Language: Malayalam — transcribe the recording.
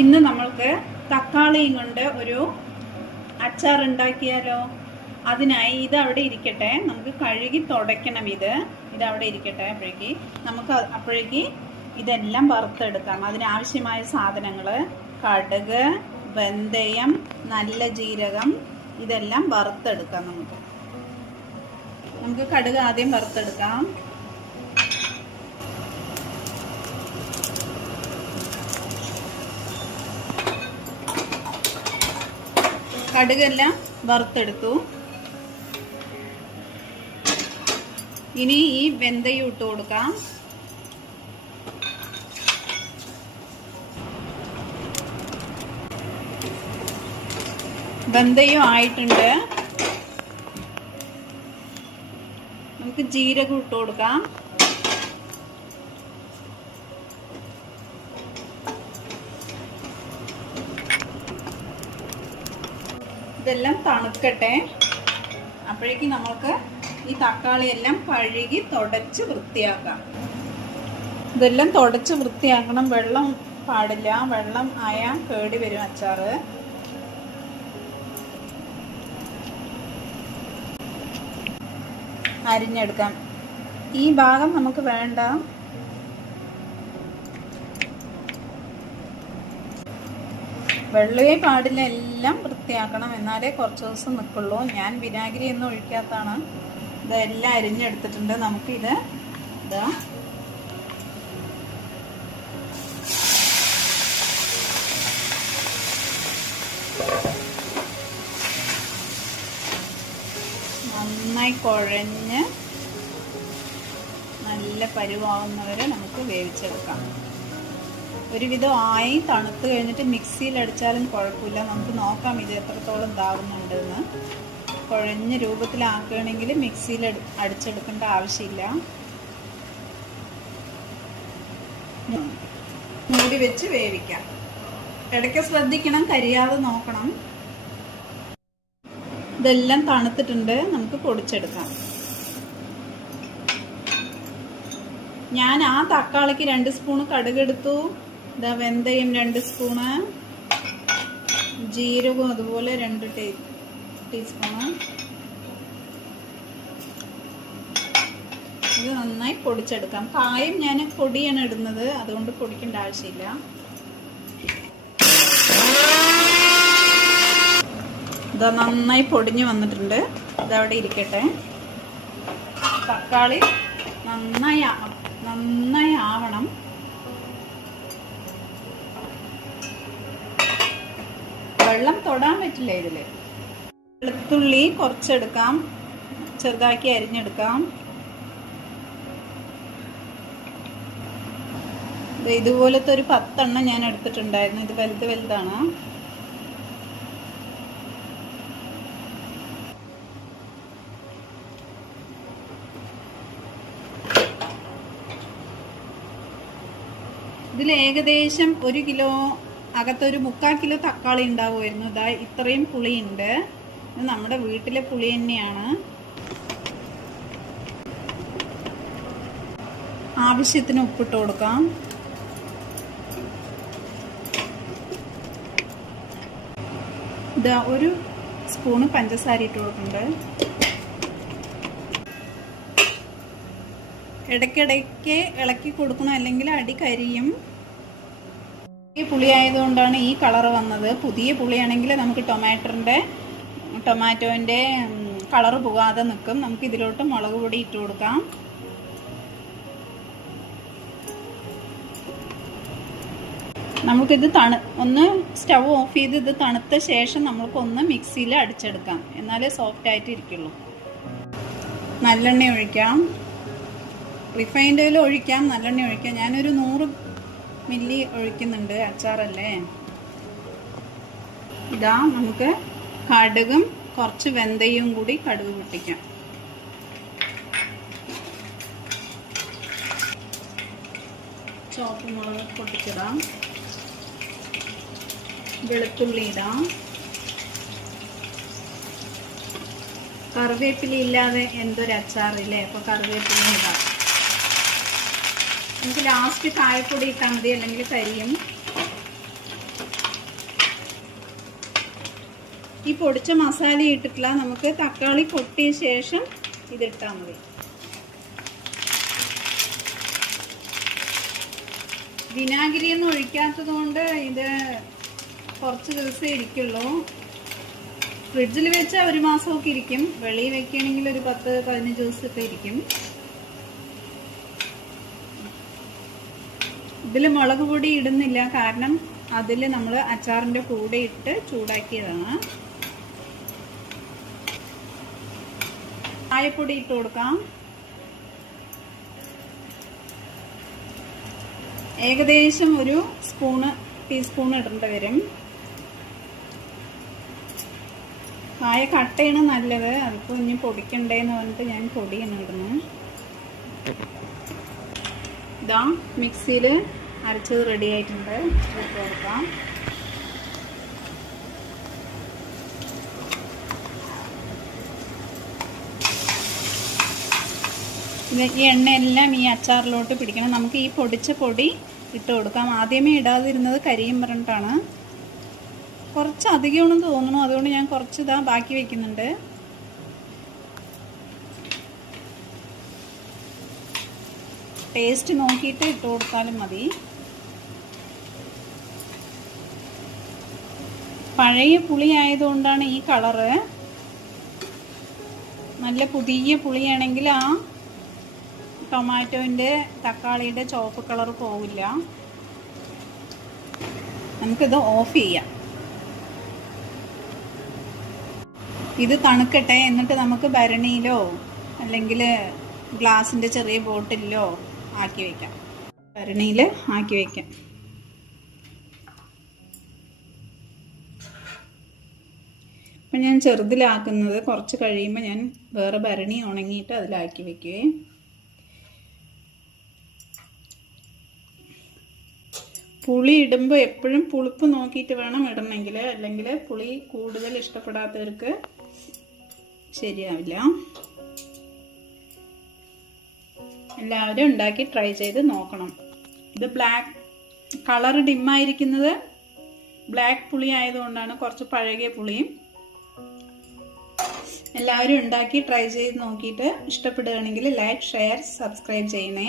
ഇന്ന് നമ്മൾക്ക് തക്കാളിയും കൊണ്ട് ഒരു അച്ചാർ ഉണ്ടാക്കിയാലോ? അതിനായി ഇത് അവിടെ ഇരിക്കട്ടെ, നമുക്ക് കഴുകി തുടയ്ക്കണം. ഇത് അവിടെ ഇരിക്കട്ടെ. അപ്പോഴേക്ക് ഇതെല്ലാം വറുത്തെടുക്കാം. അതിനാവശ്യമായ സാധനങ്ങൾ: കടുക്, വെന്തയം, നല്ല ജീരകം, ഇതെല്ലാം വറുത്തെടുക്കാം. നമുക്ക് കടുക് ആദ്യം വറുത്തെടുക്കാം. കടുകെല്ലാം വറുത്തെടുത്തു. ഇനി ഈ വെന്തയം ഇട്ട് കൊടുക്കാം. വെന്തയം ആയിട്ടുണ്ട്. നമുക്ക് ജീരകം ഇട്ട് കൊടുക്കാം. ഇതെല്ലാം തണുക്കട്ടെ. അപ്പോഴേക്കും നമുക്ക് ഈ തക്കാളി എല്ലാം കഴുകി തുടച്ച് വൃത്തിയാക്കാം. ഇതെല്ലാം തുടച്ച് വൃത്തിയാക്കണം. വെള്ളം പാടില്ല. വെള്ളം ആയാൽ കേടി വരും അച്ചാറ്. അരിഞ്ഞെടുക്കാം. ഈ ഭാഗം നമുക്ക് വേണ്ട. വെള്ളമേ പാടില്ല. എല്ലാം വൃത്തിയാക്കണം. എന്നാലേ കുറച്ച് ദിവസം നിൽക്കുള്ളൂ. ഞാൻ വിനാഗിരി ഒന്നും ഒഴിക്കാത്തതാണ്. ഇതെല്ലാം അരിഞ്ഞെടുത്തിട്ടുണ്ട്. നമുക്കിത് നന്നായി കുഴഞ്ഞ് നല്ല പരുവാകുന്നവരെ നമുക്ക് വേവിച്ചെടുക്കാം. ഒരുവിധം ആയി തണുത്ത് കഴിഞ്ഞിട്ട് മിക്സിയിൽ അടിച്ചാലും കുഴപ്പമില്ല. നമുക്ക് നോക്കാം ഇത് എത്രത്തോളം ഇതാവുന്നുണ്ടെന്ന്. കുഴഞ്ഞ രൂപത്തിലാക്കുകയാണെങ്കിൽ മിക്സിയിൽ അടിച്ചെടുക്കേണ്ട ആവശ്യമില്ല. മൂടി വെച്ച് വേവിക്കാം. ഇടയ്ക്ക് ശ്രദ്ധിക്കണം, കരിയാതെ നോക്കണം. ഇതെല്ലാം തണുത്തിട്ടുണ്ട്. നമുക്ക് പൊടിച്ചെടുക്കാം. ഞാൻ ആ തക്കാളിക്ക് 2 സ്പൂൺ കടുകെടുത്തു. വെന്തയം 2 സ്പൂണ്, ജീരകവും അതുപോലെ 2 ടീസ്പൂണ്. ഇത് നന്നായി പൊടിച്ചെടുക്കാം. കായം ഞാൻ പൊടിയാണ് ഇടുന്നത്, അതുകൊണ്ട് പൊടിക്കേണ്ട ആവശ്യമില്ല. ഇത് നന്നായി പൊടിഞ്ഞു വന്നിട്ടുണ്ട്. ഇതവിടെ ഇരിക്കട്ടെ. തക്കാളി നന്നായി ആവണം. വെള്ളം തൊടാൻ പറ്റില്ല ഇതിൽ. വെളുത്തുള്ളി കുറച്ചെടുക്കാം, ചെറുതാക്കി അരിഞ്ഞെടുക്കാം. ഇതുപോലത്തെ ഒരു 10 എണ്ണം ഞാൻ എടുത്തിട്ടുണ്ടായിരുന്നു. ഇത് വലുതാണ്. ഇതിൽ ഏകദേശം 1 കിലോ അകത്തൊരു 3/4 കിലോ തക്കാളി ഉണ്ടാവുമായിരുന്നു. ഇതാ ഇത്രയും പുളിയുണ്ട്. ഇത് നമ്മുടെ വീട്ടിലെ പുളി തന്നെയാണ്. ആവശ്യത്തിന് ഉപ്പിട്ട് കൊടുക്കാം. ഇതാ 1 സ്പൂണ് പഞ്ചസാര ഇട്ട് കൊടുക്കുന്നുണ്ട്. ഇടയ്ക്കിടയ്ക്ക് ഇളക്കി കൊടുക്കണം, അല്ലെങ്കിൽ അടി കരിയും. ഈ പുളി ആയതുകൊണ്ടാണ് ഈ കളർ വന്നത്. പുതിയ പുളിയാണെങ്കിൽ നമുക്ക് ടൊമാറ്റോൻ്റെ കളർ പോകാതെ നിൽക്കും. നമുക്ക് ഇതിലോട്ട് മുളക് പൊടി ഇട്ട് കൊടുക്കാം. നമുക്കിത് ഒന്ന് സ്റ്റൗ ഓഫ് ചെയ്ത് ഇത് തണുത്ത ശേഷം നമുക്കൊന്ന് മിക്സിയിൽ അടിച്ചെടുക്കാം. എന്നാലേ സോഫ്റ്റ് ആയിട്ട് ഇരിക്കുള്ളൂ. നല്ലെണ്ണ ഒഴിക്കാം. റിഫൈൻഡ് ഓയിൽ ഒഴിക്കാം, നല്ലെണ്ണ ഒഴിക്കാം. ഞാനൊരു 100 മില്ലി ഒഴിക്കുന്നുണ്ട്. അച്ചാറല്ലേ. ഇതാ നമുക്ക് കടുകും കുറച്ച് വെന്തയും കൂടി കടുക് പൊട്ടിക്കാം. ചുവപ്പ് മുളക് പൊട്ടിച്ചിടാം. വെളുത്തുള്ളി ഇടാം. കറിവേപ്പില ഇല്ലാതെ എന്തൊരു അച്ചാറില്ലേ. അപ്പോൾ കറിവേപ്പില ഇടാം. നമുക്ക് ലാസ്റ്റ് കായപ്പൊടി ഇട്ടാൽ മതി, അല്ലെങ്കിൽ കരിയും. ഈ പൊടിച്ച മസാല ഇട്ടിട്ടില്ല, നമുക്ക് തക്കാളി പൊട്ടിയ ശേഷം ഇതിട്ടാൽ മതി. വിനാഗിരി ഒന്നും ഒഴിക്കാത്തത് കൊണ്ട് ഇത് കുറച്ച് ദിവസം ഇരിക്കുള്ളൂ. ഫ്രിഡ്ജിൽ വെച്ചാൽ 1 മാസമൊക്കെ ഇരിക്കും. വെളിയിൽ വെക്കുകയാണെങ്കിൽ ഒരു 10-15 ദിവസമൊക്കെ ഇരിക്കും. ഇതിൽ മുളക് പൊടി ഇടുന്നില്ല, കാരണം അതിൽ നമ്മൾ അച്ചാറിൻ്റെ കൂടെ ഇട്ട് ചൂടാക്കിയതാണ്. കായപ്പൊടി ഇട്ട് കൊടുക്കാം. ഏകദേശം ഒരു ടീസ്പൂൺ ഇടേണ്ടി വരും. കായ കട്ടയാണ് നല്ലത്, അതിപ്പോൾ ഇനി പൊടിക്കണ്ടേന്ന് പറഞ്ഞിട്ട് ഞാൻ പൊടിയാണ് ഇടുന്നത്. ഇതാ മിക്സിയിൽ അരച്ചത് റെഡി ആയിട്ടുണ്ട്. ഇട്ട് കൊടുക്കാം. ഈ എണ്ണയെല്ലാം ഈ അച്ചാറിലോട്ട് പിടിക്കണം. നമുക്ക് ഈ പൊടിച്ച പൊടി ഇട്ട് കൊടുക്കാം. ആദ്യമേ ഇടാതിരുന്നത് കരിയും പറഞ്ഞിട്ടാണ്. കുറച്ച് അധികമാണെന്ന് തോന്നുന്നു, അതുകൊണ്ട് ഞാൻ കുറച്ച് ഇതാ ബാക്കി വയ്ക്കുന്നുണ്ട്. ടേസ്റ്റ് നോക്കിയിട്ട് ഇട്ട് കൊടുത്താലും മതി. പഴയ പുളി ആയതുകൊണ്ടാണ് ഈ കളറ്. നല്ല പുതിയ പുളിയാണെങ്കിൽ ആ ടൊമാറ്റോൻ്റെ തക്കാളിയുടെ ചുവപ്പ് കളർ പോവില്ല. നമുക്കിത് ഓഫ് ചെയ്യാം. ഇത് തണുക്കട്ടെ, എന്നിട്ട് നമുക്ക് ഭരണിയിലോ അല്ലെങ്കിൽ ഗ്ലാസിൻ്റെ ചെറിയ ബോട്ടിലോ ആക്കി വയ്ക്കാം. ഭരണിയിൽ ആക്കി വയ്ക്കാം. അപ്പം ഞാൻ ചെറുതിലാക്കുന്നത്, കുറച്ച് കഴിയുമ്പോൾ ഞാൻ വേറെ ഭരണി ഉണങ്ങിയിട്ട് അതിലാക്കി വയ്ക്കുവേ. പുളി ഇടുമ്പോൾ എപ്പോഴും പുളിപ്പ് നോക്കിയിട്ട് വേണം ഇടണമെങ്കിൽ, അല്ലെങ്കിൽ പുളി കൂടുതൽ ഇഷ്ടപ്പെടാത്തവർക്ക് ശരിയാവില്ല. എല്ലാവരും ഉണ്ടാക്കി ട്രൈ ചെയ്ത് നോക്കണം. ഇത് ബ്ലാക്ക് കളർ ഡിമ്മായിരിക്കുന്നത് ബ്ലാക്ക് പുളി ആയതുകൊണ്ടാണ്, കുറച്ച് പഴകിയ പുളിയും. എല്ലാവരും ഉണ്ടാക്കി ട്രൈ ചെയ്ത് നോക്കിയിട്ട് ഇഷ്ടപ്പെടുകയാണെങ്കിൽ ലൈക്ക്, ഷെയർ, സബ്സ്ക്രൈബ് ചെയ്യണേ.